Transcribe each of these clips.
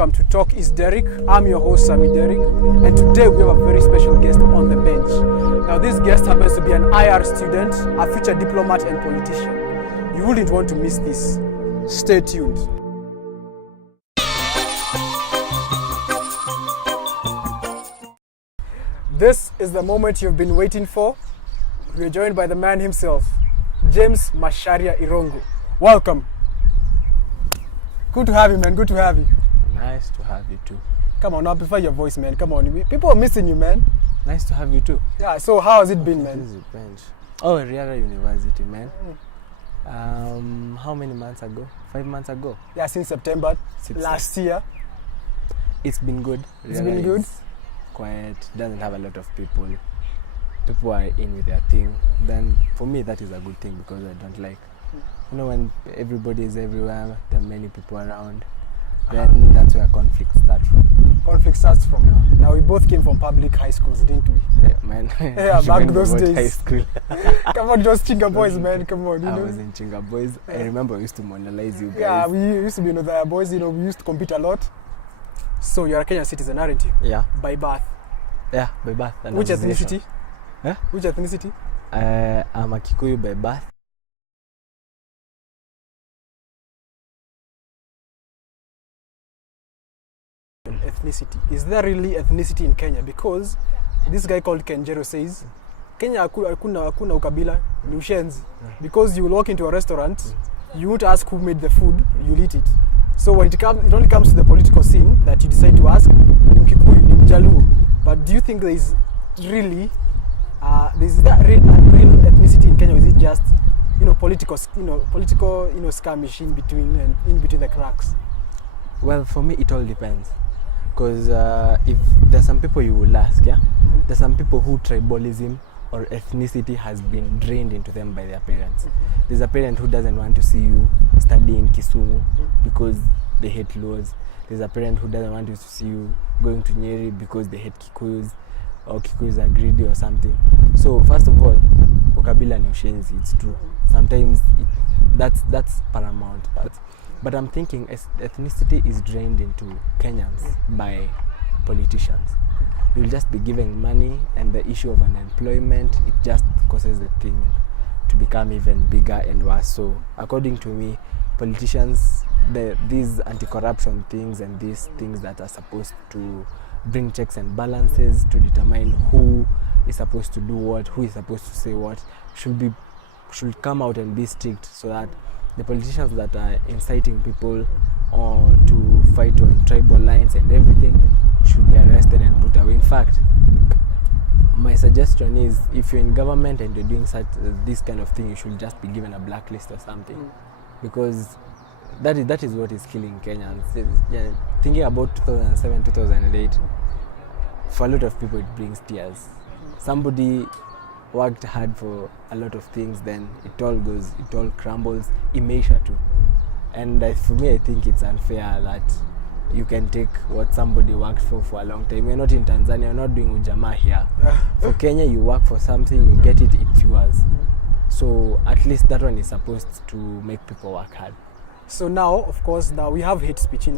welcome to Talk is Derrick. I'm your host Sammy Derrick, and today we have a very special guest on the bench. Now this guest happens to be an IR student, a future diplomat and politician. You wouldn't want to miss this. Stay tuned. This is the moment you've been waiting for. We're joined by the man himself, James Macharia Irongo. Welcome. Good to have you, man. Good to have you. Nice to have you too. Come on, now prefer your voice, man. Come on. People are missing you, man. Nice to have you too. Yeah, so how has it been, man? Oh, Riara University, man. How many months ago? 5 months ago? Yeah, since September last year. It's been good. It's been good. Quiet, doesn't have a lot of people. People are in with their thing. Then for me that is a good thing because I don't like, when everybody is everywhere, there are many people around, then that's where conflict starts from. Conflict starts from. Yeah. Now we both came from public high schools, didn't we? Yeah, man. Yeah, back those days. High school. Come on, just Chinga boys, man. Come on, I was in Chinga boys. I remember I used to monolize you guys. Yeah, we used to be the boys. We used to compete a lot. So you're a Kenyan citizen, aren't you? Yeah. By birth. Yeah, by birth. Which ethnicity? Huh? Which ethnicity? I'm a Kikuyu by birth. Ethnicity. Is there really ethnicity in Kenya? Because this guy called Kenjero says, Kenya hakuna ukabila, ni ushenzi. Because you will walk into a restaurant, you won't ask who made the food, you'll eat it. So when it only comes to the political scene that you decide to ask, ni Mkikuyu, ni Mjaluo. But do you think there is really that real ethnicity in Kenya, or is it just political skirmish in between the cracks? Well, for me it all depends, because if there's some people you will ask, there's some people who tribalism or ethnicity has been drained into them by their parents. There's a parent who doesn't want to see you study in Kisumu because they hate Luos. There's a parent who doesn't want to see you going to Nyeri because they hate Kikuyus, or Kikuyus are greedy or something. So first of all, ukabila ni ushenzi, it's true. Sometimes that's paramount, but I'm thinking ethnicity is drained into Kenyans by politicians. You'll just be giving money, and the issue of unemployment, it just causes the thing to become even bigger and worse. So according to me, politicians, these anti-corruption things and these things that are supposed to bring checks and balances to determine who is supposed to do what, who is supposed to say what, should come out and be strict, so that the politicians that are inciting people to fight on tribal lines and everything should be arrested and put away. In fact, my suggestion is, if you're in government and you're doing this kind of thing, you should just be given a blacklist or something, because that is what is killing Kenyans. Yeah, thinking about 2007, 2008, for a lot of people it brings tears. Somebody worked hard for a lot of things, then it all crumbles, imeisha too. And for me, I think it's unfair that you can take what somebody worked for a long time. You're not in Tanzania, you're not doing ujamaa here. For Kenya, you work for something, you get it, it's yours. So at least that one is supposed to make people work hard. So now, of course, we have hate speech, we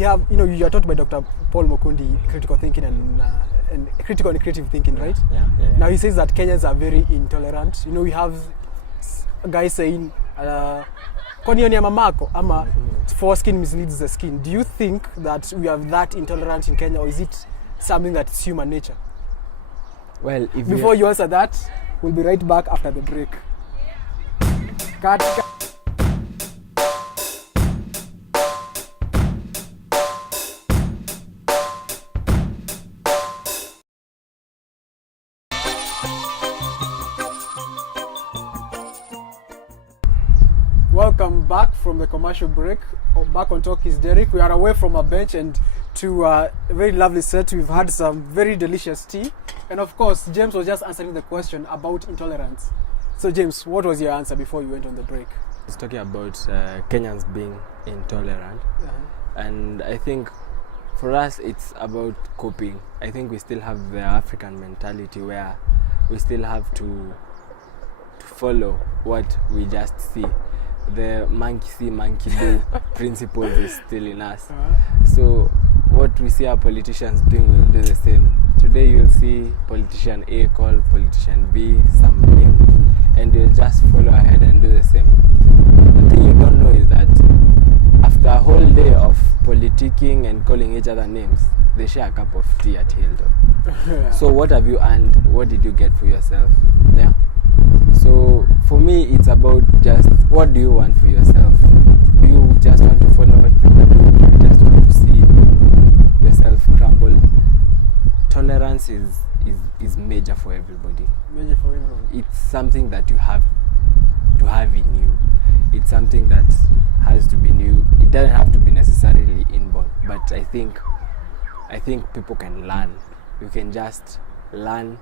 have, you are taught by Dr. Paul Mokundi critical thinking and critical and creative thinking, right? Yeah. Now he says that Kenyans are very intolerant. We have a guy saying, kwani ni mamako ama foreskin misleads the skin. Do you think that we are that intolerant in Kenya, or is it something that's human nature? Well, before you answer that, we'll be right back after the break. Cut. Welcome back from the commercial break. Back on Talk is Derrick. We are away from a bench and to a very lovely set. We've had some very delicious tea. And of course, James was just answering the question about intolerance. So James, what was your answer before you went on the break? I was talking about Kenyans being intolerant. And I think for us, it's about coping. I think we still have the African mentality where we still have to follow what we just see. the monkey see, monkey do principles is still in us. So what we see our politicians doing, will do the same. Today you'll see politician A call politician B something, and they'll just follow ahead and do the same. The thing you don't know is that after a whole day of politicking and calling each other names, they share a cup of tea at Hilltop. So what have you earned? What did you get for yourself? Yeah. So for me, it's about just what do you want for yourself? Do you just want to follow what people do? Do you just want to see yourself crumble? Tolerance is major for everybody. Major for everyone. It's something that you have to have in you. It's something that has to be new. It doesn't have to be necessarily inborn, but I think people can learn. You can just learn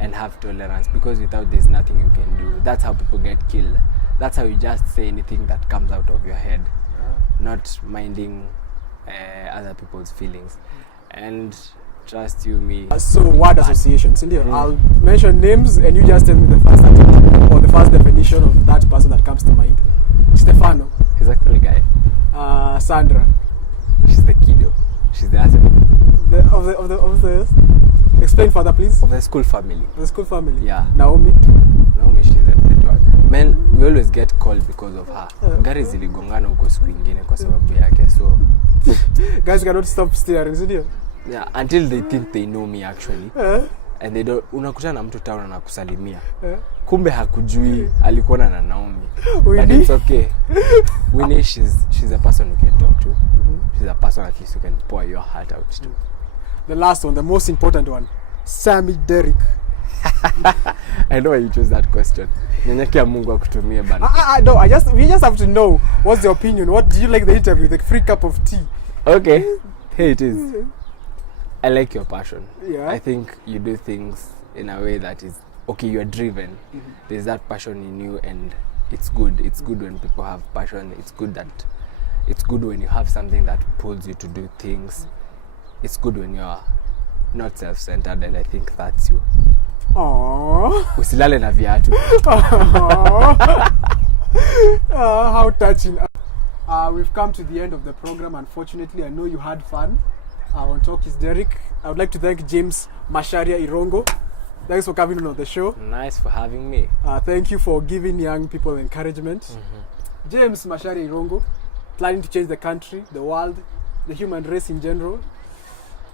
and have tolerance, because without there's nothing you can do. That's how people get killed. That's how you just say anything that comes out of your head, not minding other people's feelings. And trust you me. So word associations, India. I'll mention names and you just tell me the first adjective or the first definition of that person that comes to mind. Stefano. He's a cool guy. Sandra. She's the kiddo. She's the asset. Of the explain further, please. Of the school family. The school family. Yeah. Naomi, she's a great one. Man, we always get called because of her. Gari ziligongana huko siku ingine kwa sababu yake. So guys cannot stop staring, isn't it? Yeah, until they think they know me actually. And they don't. Unakutana na mtu town na kusalimia. Kumbe hakujui alikuwa na Naomi. But it's okay. Winnie, she's a person you can talk to. She's a person at least you can pour your heart out to. The last one, the most important one. Sammy Derrick. I know why you chose that question. Nyenyekea Mungu akutumie bana. No, we just have to know what's your opinion. What do you like the interview? The free cup of tea. Okay. Here it is. I like your passion. Yeah. I think you do things in a way that is okay, you're driven. There's that passion in you and it's good. It's good when people have passion. It's good when you have something that pulls you to do things. It's good when you're not self-centered, and I think that's you. Aww. Usilale na viatu. How touching. We've come to the end of the program. Unfortunately, I know you had fun. On Talk is Derrick. I would like to thank James Macharia Irongo. Thanks for coming on the show. Nice for having me. Thank you for giving young people encouragement. James Macharia Irongo, planning to change the country, the world, the human race in general.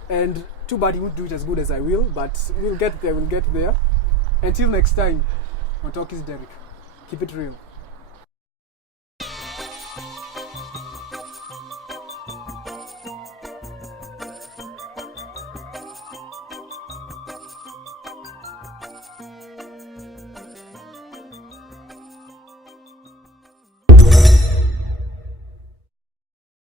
And too bad he won't do it as good as I will, but we'll get there. Until next time, on Talk is Derrick. Keep it real.